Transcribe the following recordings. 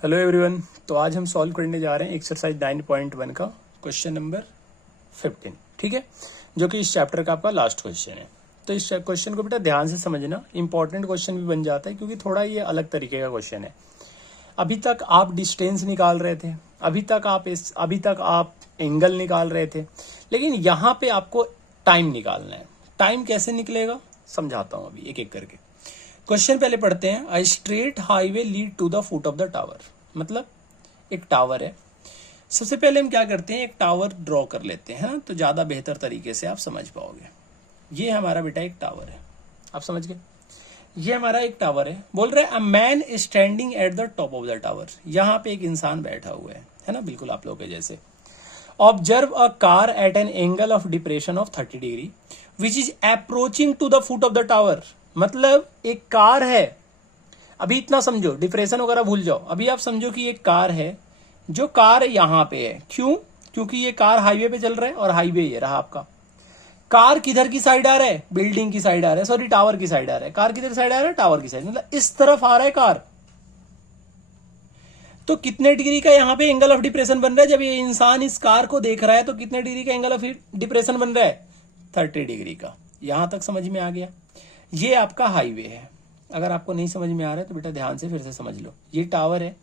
Hello everyone. तो आज हम सॉल्व करने जा रहे हैं एक्सरसाइज 9.1 का क्वेश्चन नंबर 15, ठीक है, जो कि इस चैप्टर का आपका लास्ट क्वेश्चन है। तो इस क्वेश्चन को बेटा ध्यान से समझना, इंपॉर्टेंट क्वेश्चन भी बन जाता है क्योंकि थोड़ा ये अलग तरीके का क्वेश्चन है। अभी तक आप डिस्टेंस निकाल रहे थे, अभी तक आप एंगल निकाल रहे थे, लेकिन यहाँ पे आपको टाइम निकालना है। टाइम कैसे निकलेगा समझाता हूँ अभी एक एक करके। क्वेश्चन पहले पढ़ते हैं। A straight highway lead to the foot of the tower, मतलब एक टावर है। सबसे पहले हम क्या करते हैं, एक टावर ड्रॉ कर लेते हैं ना, तो ज्यादा बेहतर तरीके से आप समझ पाओगे। ये हमारा बेटा एक टावर है, आप समझ गए। ये हमारा एक टावर है। बोल रहे a man standing at the top of the tower, यहाँ पे एक इंसान बैठा हुआ है ना, बिल्कुल आप लोगों के जैसे। Observe a car at an angle of depression of 30 degree which is approaching to the foot of the tower. मतलब एक कार है, अभी इतना समझो, डिप्रेशन वगैरह भूल जाओ। अभी आप समझो कि एक कार है, जो कार यहां पे है। क्यों? क्योंकि ये कार हाईवे पे चल रहा है और हाईवे ये रहा आपका। कार किधर की साइड आ रहा है? बिल्डिंग की साइड आ रहा है, सॉरी टावर की साइड आ रहा है। कार किधर साइड आ रहा है? टावर की साइड, मतलब इस तरफ आ रहा है कार। तो कितने डिग्री का यहाँ पे एंगल ऑफ डिप्रेशन बन रहा है? जब ये इंसान इस कार को देख रहा है तो कितने डिग्री का एंगल ऑफ डिप्रेशन बन रहा है? 30 डिग्री का। यहां तक समझ में आ गया। ये आपका हाईवे है। अगर आपको नहीं समझ में आ रहा है तो बेटा ध्यान से फिर से समझ लो। ये टावर है,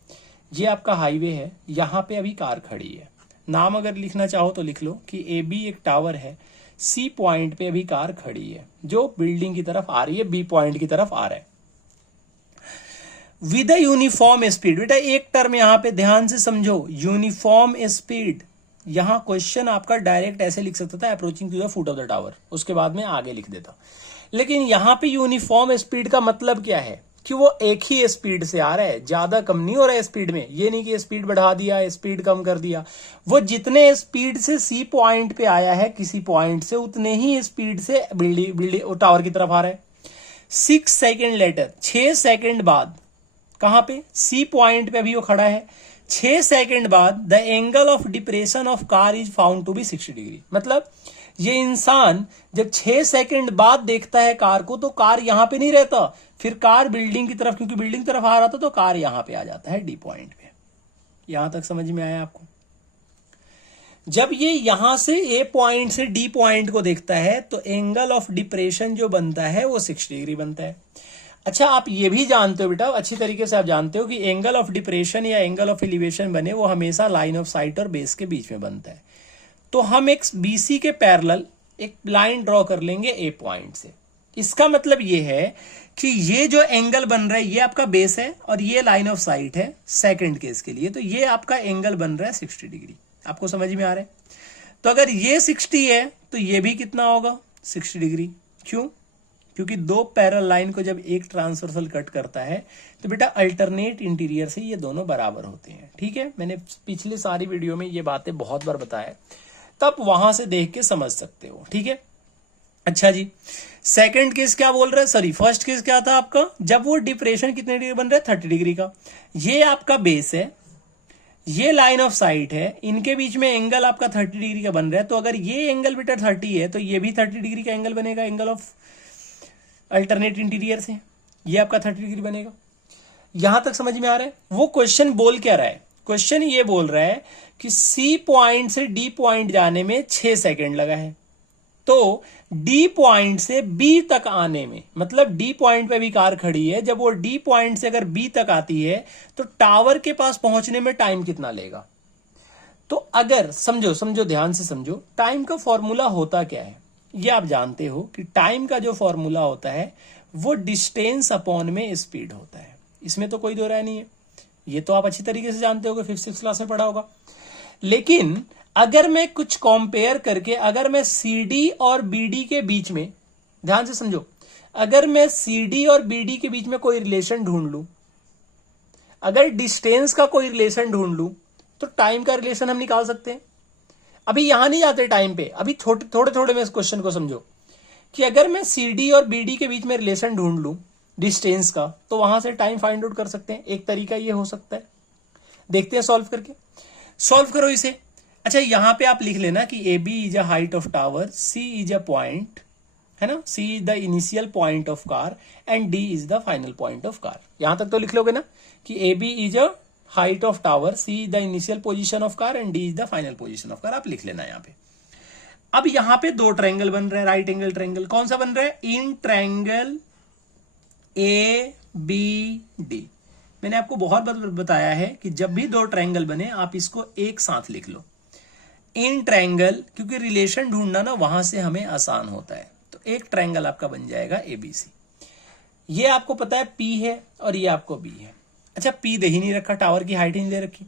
ये आपका हाईवे है, यहां पे अभी कार खड़ी है। नाम अगर लिखना चाहो तो लिख लो कि ए बी एक टावर है, सी पॉइंट पे अभी कार खड़ी है जो बिल्डिंग की तरफ आ रही है, बी पॉइंट की तरफ आ रहा है विद यूनिफॉर्म स्पीड। बेटा एक टर्म यहां पे ध्यान से समझो, यूनिफॉर्म स्पीड। यहां क्वेश्चन आपका डायरेक्ट ऐसे लिख सकता था, approaching to the foot of the tower, उसके बाद में आगे लिख देता। लेकिन यहां पे यूनिफॉर्म स्पीड का मतलब क्या है कि वो एक ही स्पीड से आ रहा है, ज्यादा कम नहीं हो रहा है स्पीड में। ये नहीं कि स्पीड बढ़ा दिया, स्पीड कम कर दिया। वो जितने स्पीड से सी पॉइंट पे आया है किसी पॉइंट से, उतने ही स्पीड से बिल्डिंग टावर की तरफ आ रहा है। 6 सेकेंड लेटर, 6 सेकेंड बाद, कहां पे? सी पॉइंट पे अभी वो खड़ा है। 6 सेकेंड बाद the angle of depression of car is found to be 60 degree. मतलब ये इंसान जब 6 सेकेंड बाद देखता है कार को, तो कार यहां पे नहीं रहता, फिर कार बिल्डिंग की तरफ, क्योंकि बिल्डिंग तरफ आ रहा था तो कार यहां पे आ जाता है, डी पॉइंट पे। यहां तक समझ में आया आपको? जब ये यहां से ए पॉइंट से डी पॉइंट को देखता है तो एंगल ऑफ डिप्रेशन जो बनता है वो 60 डिग्री बनता है। अच्छा, आप ये भी जानते हो बेटा, अच्छी तरीके से आप जानते हो कि एंगल ऑफ डिप्रेशन या एंगल ऑफ एलिवेशन बने वो हमेशा लाइन ऑफ साइट और बेस के बीच में बनता है। तो हम एक बीसी के पैरेलल एक लाइन ड्रॉ कर लेंगे ए पॉइंट से। इसका मतलब ये है कि ये जो एंगल बन रहा है ये आपका बेस है और ये लाइन ऑफ साइट है सेकंड केस के लिए। तो ये आपका एंगल बन रहा है 60 डिग्री। आपको समझ में आ रहा है? तो अगर ये 60 है तो ये भी कितना होगा? 60 डिग्री। क्यों? क्योंकि दो पैरेलल लाइन को जब एक ट्रांसवर्सल कट करता है तो बेटा अल्टरनेट इंटीरियर से ये दोनों बराबर होते हैं। ठीक है, मैंने पिछले सारी वीडियो में ये बातें बहुत बार बताया, तब वहां से देख के समझ सकते हो। ठीक है, अच्छा जी, सेकंड केस क्या बोल रहा है? सॉरी, फर्स्ट केस क्या था आपका? जब वो डिप्रेशन कितने डिग्री बन रहा है? 30 डिग्री का। ये आपका बेस है, ये लाइन ऑफ साइट है, इनके बीच में एंगल आपका 30 डिग्री का बन रहा है। तो अगर ये एंगल बेटा 30 है तो ये भी 30 डिग्री का एंगल बनेगा, एंगल ऑफ अल्टरनेट इंटीरियर से। ये आपका 30 डिग्री बनेगा। यहां तक समझ में आ रहा है? वो क्वेश्चन बोल क्या रहा है? क्वेश्चन ये बोल रहा है कि सी पॉइंट से डी पॉइंट जाने में 6 सेकेंड लगा है, तो डी पॉइंट से बी तक आने में, मतलब डी पॉइंट पे भी कार खड़ी है, जब वो डी पॉइंट से अगर बी तक आती है तो टावर के पास पहुंचने में टाइम कितना लेगा? तो अगर समझो ध्यान से समझो, टाइम का फॉर्मूला होता क्या है ये आप जानते हो कि टाइम का जो फॉर्मूला होता है वो डिस्टेंस अपॉन में स्पीड होता है। इसमें तो कोई दो राय नहीं है, ये तो आप अच्छी तरीके से जानते हो, 5th 6th क्लास में पढ़ा होगा। लेकिन अगर मैं कुछ कंपेयर करके, अगर मैं सीडी और बीडी के बीच में, ध्यान से समझो, अगर मैं सीडी और बीडी के बीच में कोई रिलेशन ढूंढ लूं, अगर डिस्टेंस का कोई रिलेशन ढूंढ लूं, तो टाइम का रिलेशन हम निकाल सकते हैं। अभी यहां नहीं जाते टाइम पे, अभी थोड़े थोड़े में इस क्वेश्चन को समझो कि अगर मैं सीडी और बीडी के बीच में रिलेशन ढूंढ लूं डिस्टेंस का, तो वहां से टाइम फाइंड आउट कर सकते हैं। एक तरीका ये हो सकता है, देखते हैं सॉल्व करके। सॉल्व करो इसे। अच्छा, यहां पे आप लिख लेना कि A B is a height of tower, C is a point, है ना, C is the initial point of car and D is the final point of car. यहां तक तो लिख लोगे ना कि A B is a height of tower, C the initial position of car and D is the final position of car. आप लिख लेना यहाँ पे। अब यहाँ पे दो ट्रायंगल बन रहे हैं, राइट एंगल ट्रायंगल। कौन सा बन रहा है? In triangle A B D. मैंने आपको बहुत बार बताया है कि जब भी दो ट्रायंगल बने आप इसको एक साथ लिख लो, इन ट्रायंगल, क्योंकि रिलेशन ढूंढना ना वहां से हमें आसान होता है। तो एक ट्रायंगल आपका बन जाएगा एबीसी। ये आपको पता है पी है और ये आपको बी है। अच्छा, पी दे ही नहीं रखा, टावर की हाइट ही नहीं दे रखी।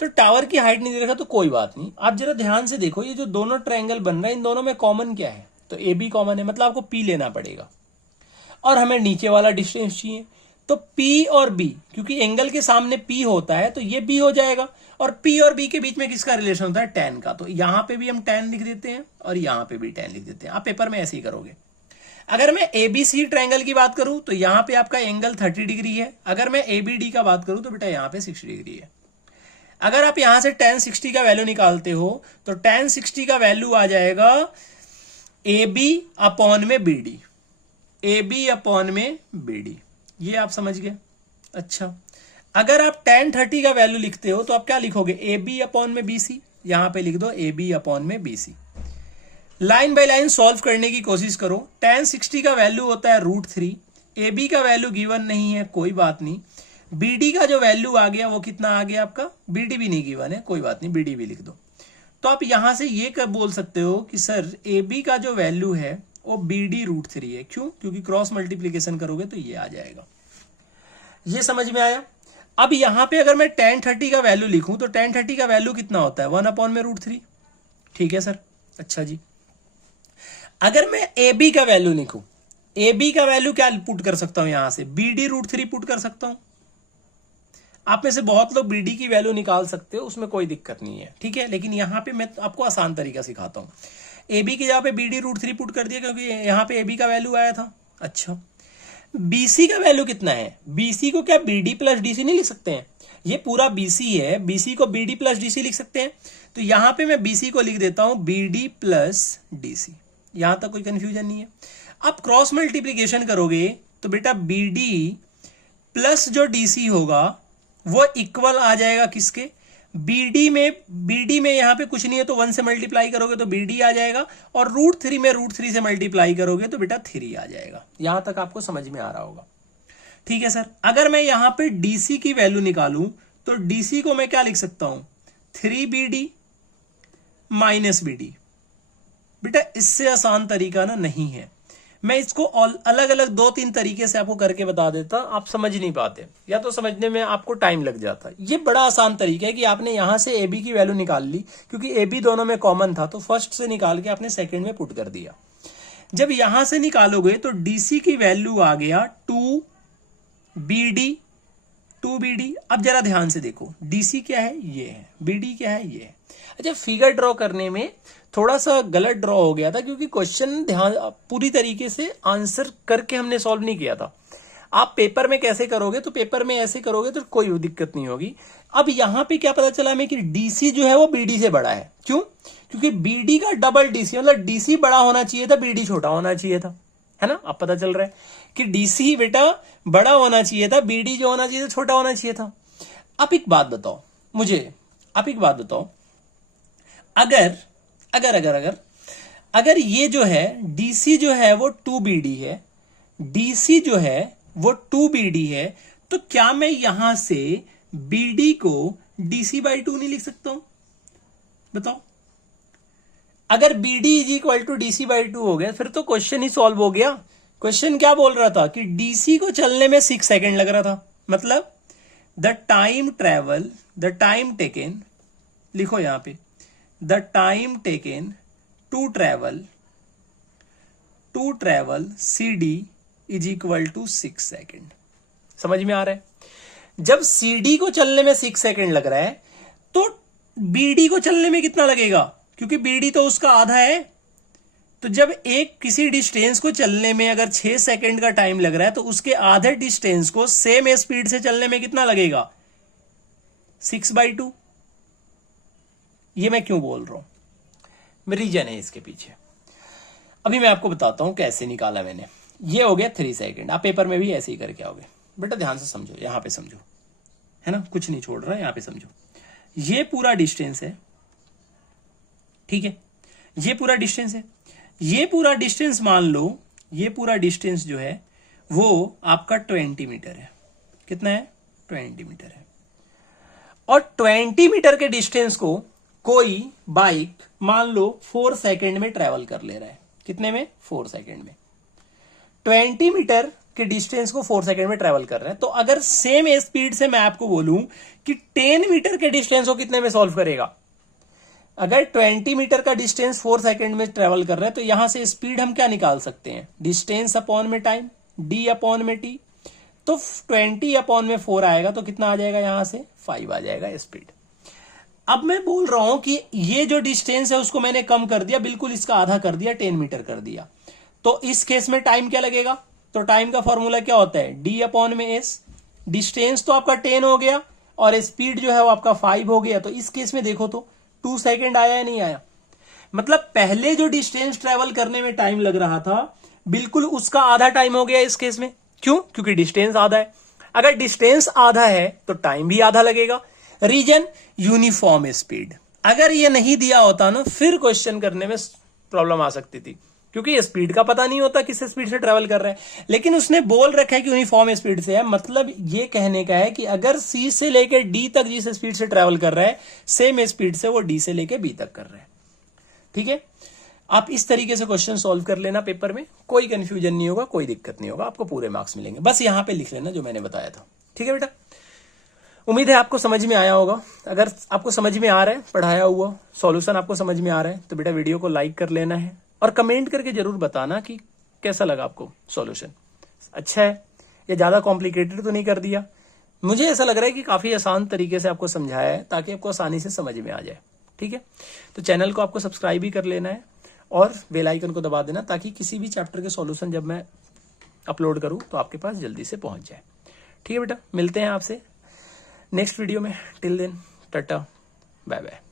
तो टावर की हाइट नहीं दे रखा तो कोई बात नहीं। आप जरा ध्यान से देखो, ये जो दोनों ट्रायंगल बन रहा है इन दोनों में कॉमन क्या है? तो ए बी कॉमन है, मतलब आपको पी लेना पड़ेगा और हमें नीचे वाला डिस्टेंस चाहिए। तो P और B, क्योंकि एंगल के सामने P होता है तो ये B हो जाएगा, और P और B के बीच में किसका रिलेशन होता है? tan का। तो यहां पे भी हम tan लिख देते हैं और यहां पे भी tan लिख देते हैं। आप पेपर में ऐसे ही करोगे। अगर मैं ABC ट्रायंगल की बात करूं तो यहां पे आपका एंगल 30 डिग्री है। अगर मैं ABD का बात करूं तो बेटा यहां पे 60 डिग्री है। अगर आप यहां से tan 60 का वैल्यू निकालते हो तो tan 60 का वैल्यू आ जाएगा AB अपॉन में BD, AB अपॉन में BD। ये आप समझ गए। अच्छा, अगर आप tan 30 का वैल्यू लिखते हो तो आप क्या लिखोगे? AB अपॉन में BC। यहां पे लिख दो AB अपॉन में BC। Line by line solve करने की कोशिश करो। tan 60 का वैल्यू होता है √3, AB का वैल्यू गिवन नहीं है, कोई बात नहीं। BD का जो वैल्यू आ गया वो कितना आ गया आपका? BD भी नहीं गिवन है, कोई बात नहीं, BD भी लिख दो। तो आप यहां से ये कर बोल सकते हो कि सर AB का जो वैल्यू है वो BD √3 है। क्यों? क्योंकि क्रॉस मल्टीप्लीकेशन करोगे तो ये आ जाएगा। ये समझ में आया? अब यहां पे अगर मैं tan 30 का वैल्यू लिखूं तो tan 30 का वैल्यू कितना होता है? 1 अपॉन में √3। ठीक है सर। अच्छा जी, अगर मैं AB का वैल्यू लिखूं, AB का वैल्यू क्या पुट कर सकता हूं? यहां से BD √3 पुट कर सकता हूं। आप में से बहुत लोग BD की वैल्यू निकाल सकते हो, उसमें कोई दिक्कत नहीं है, ठीक है। लेकिन यहां पे मैं आपको आसान तरीका सिखाता हूं। AB की जगह पे BD √3 पुट कर दिया क्योंकि यहां पे AB का वैल्यू आया था। अच्छा, BC का वैल्यू कितना है? BC को क्या BD प्लस DC नहीं लिख सकते हैं? ये पूरा BC है, BC को BD प्लस DC लिख सकते हैं। तो यहां पे मैं BC को लिख देता हूं BD प्लस DC। यहां तक कोई कंफ्यूजन नहीं है। आप क्रॉस मल्टीप्लीकेशन करोगे तो बेटा BD प्लस जो DC होगा वो इक्वल आ जाएगा किसके? BD में यहां पे कुछ नहीं है तो 1 से मल्टीप्लाई करोगे तो BD आ जाएगा, और √3 में √3 से मल्टीप्लाई करोगे तो बेटा 3 आ जाएगा। यहां तक आपको समझ में आ रहा होगा, ठीक है सर। अगर मैं यहां पे DC की वैल्यू निकालूं तो DC को मैं क्या लिख सकता हूं? 3BD minus BD। बेटा इससे आसान तरीका ना नहीं है। मैं इसको अलग अलग 2-3 तरीके से आपको करके बता देता, आप समझ नहीं पाते या तो समझने में आपको टाइम लग जाता। ये बड़ा आसान तरीका है कि आपने यहां से AB की वैल्यू निकाल ली, क्योंकि AB दोनों में कॉमन था तो फर्स्ट से निकाल के आपने सेकंड में पुट कर दिया। जब यहां से निकालोगे तो DC की वैल्यू आ गया 2BD। अब जरा ध्यान से देखो, DC क्या है? ये है। BD क्या है? ये है। अच्छा, फिगर ड्रॉ करने में थोड़ा सा गलत ड्रॉ हो गया था क्योंकि क्वेश्चन ध्यान पूरी तरीके से आंसर करके हमने सॉल्व नहीं किया था। आप पेपर में कैसे करोगे? तो पेपर में ऐसे करोगे तो कोई दिक्कत नहीं होगी। अब यहां पे क्या पता चला हमें कि DC जो है वो BD से बड़ा है। क्यों? क्योंकि BD का डबल DC, मतलब DC बड़ा होना चाहिए था, BD छोटा होना चाहिए था, है ना। अब पता चल रहा है कि DC बेटा बड़ा होना चाहिए था, BD जो होना चाहिए था छोटा होना चाहिए था। अब एक बात बताओ मुझे, आप एक बात बताओ, अगर ये जो है DC जो है वो 2BD है, DC जो है वो 2BD है, तो क्या मैं यहां से BD को DC/2 नहीं लिख सकता हूं? बताओ। अगर BD is equal to DC/2 हो गया फिर तो क्वेश्चन ही सॉल्व हो गया। क्वेश्चन क्या बोल रहा था कि DC को चलने में 6 सेकेंड लग रहा था, मतलब द टाइम टेकन, लिखो यहां पे, the time taken to travel CD is equal to 6 second. समझ में आ रहा है? जब CD को चलने में 6 सेकेंड लग रहा है तो BD को चलने में कितना लगेगा? क्योंकि BD तो उसका आधा है। तो जब एक किसी डिस्टेंस को चलने में अगर 6 सेकेंड का टाइम लग रहा है तो उसके आधे डिस्टेंस को सेम स्पीड से चलने में कितना लगेगा? 6/2। ये मैं क्यों बोल रहा हूं? रीजन है इसके पीछे। अभी मैं आपको बताता हूं कैसे निकाला मैंने। ये हो गया 3 सेकेंड। आप पेपर में भी ऐसे ही करके आओगे। बेटा ध्यान से समझो, यहां पे समझो। है ना, कुछ नहीं छोड़ रहा है, यहां पे समझो। ये पूरा डिस्टेंस है, ठीक है, ये पूरा डिस्टेंस है। ये पूरा डिस्टेंस मान लो, ये पूरा डिस्टेंस जो है वो आपका 20 मीटर है। कितना है? 20 मीटर है। और 20 मीटर के डिस्टेंस को कोई बाइक मान लो 4 सेकंड में ट्रेवल कर ले रहा है। कितने में? 4 सेकंड में। 20 मीटर के डिस्टेंस को 4 सेकंड में ट्रेवल कर रहा है। तो अगर सेम स्पीड से मैं आपको बोलूं कि 10 मीटर के डिस्टेंस को कितने में सॉल्व करेगा, अगर 20 मीटर का डिस्टेंस 4 सेकंड में ट्रेवल कर रहा है तो यहां से स्पीड हम क्या निकाल सकते हैं? डिस्टेंस अपॉन में टाइम, डी अपॉन में टी। तो 20 अपॉन में 4 आएगा तो कितना आ जाएगा? यहां से 5 आ जाएगा स्पीड। अब मैं बोल रहा हूं कि ये जो डिस्टेंस है उसको मैंने कम कर दिया, बिल्कुल इसका आधा कर दिया, 10 मीटर कर दिया। तो इस केस में टाइम क्या लगेगा? तो टाइम का फॉर्मूला क्या होता है? डी अपॉन में एस। डिस्टेंस तो आपका 10 हो गया और स्पीड जो है वो आपका 5 हो गया। तो इस केस में देखो तो 2 सेकंड आया या नहीं आया? मतलब पहले जो डिस्टेंस ट्रेवल करने में टाइम लग रहा था बिल्कुल उसका आधा टाइम हो गया इस केस में। क्यों? क्योंकि डिस्टेंस आधा है। अगर डिस्टेंस आधा है तो टाइम भी आधा लगेगा। Reason uniform speed. अगर ये नहीं दिया होता ना फिर क्वेश्चन करने में प्रॉब्लम आ सकती थी, क्योंकि स्पीड का पता नहीं होता किस स्पीड से ट्रेवल कर रहा है। लेकिन उसने बोल रखा है कि यूनिफॉर्म स्पीड से है, मतलब ये कहने का है कि अगर सी से लेकर डी तक जिस स्पीड से ट्रेवल कर रहा है सेम स्पीड से वो डी से लेकर बी तक कर रहा है। ठीक है, आप इस तरीके से क्वेश्चन सॉल्व कर लेना पेपर में, कोई कंफ्यूजन नहीं होगा, कोई दिक्कत नहीं होगा, आपको पूरे मार्क्स मिलेंगे। बस यहां पे लिख लेना जो मैंने बताया था। ठीक है बेटा, उम्मीद है आपको समझ में आया होगा। अगर आपको समझ में आ रहा है, पढ़ाया हुआ सॉल्यूशन आपको समझ में आ रहा है तो बेटा वीडियो को लाइक कर लेना है और कमेंट करके जरूर बताना कि कैसा लगा आपको सॉल्यूशन, अच्छा है या ज्यादा कॉम्प्लिकेटेड तो नहीं कर दिया। मुझे ऐसा लग रहा है कि काफी आसान तरीके से आपको समझाया है ताकि आपको आसानी से समझ में आ जाए। ठीक है, तो चैनल को आपको सब्सक्राइब भी कर लेना है और बेल आइकन को दबा देना ताकि किसी भी चैप्टर के सॉल्यूशन जब मैं अपलोड करूं तो आपके पास जल्दी से पहुंच जाए। ठीक है बेटा, मिलते हैं आपसे नेक्स्ट वीडियो में। Till then tata, bye bye.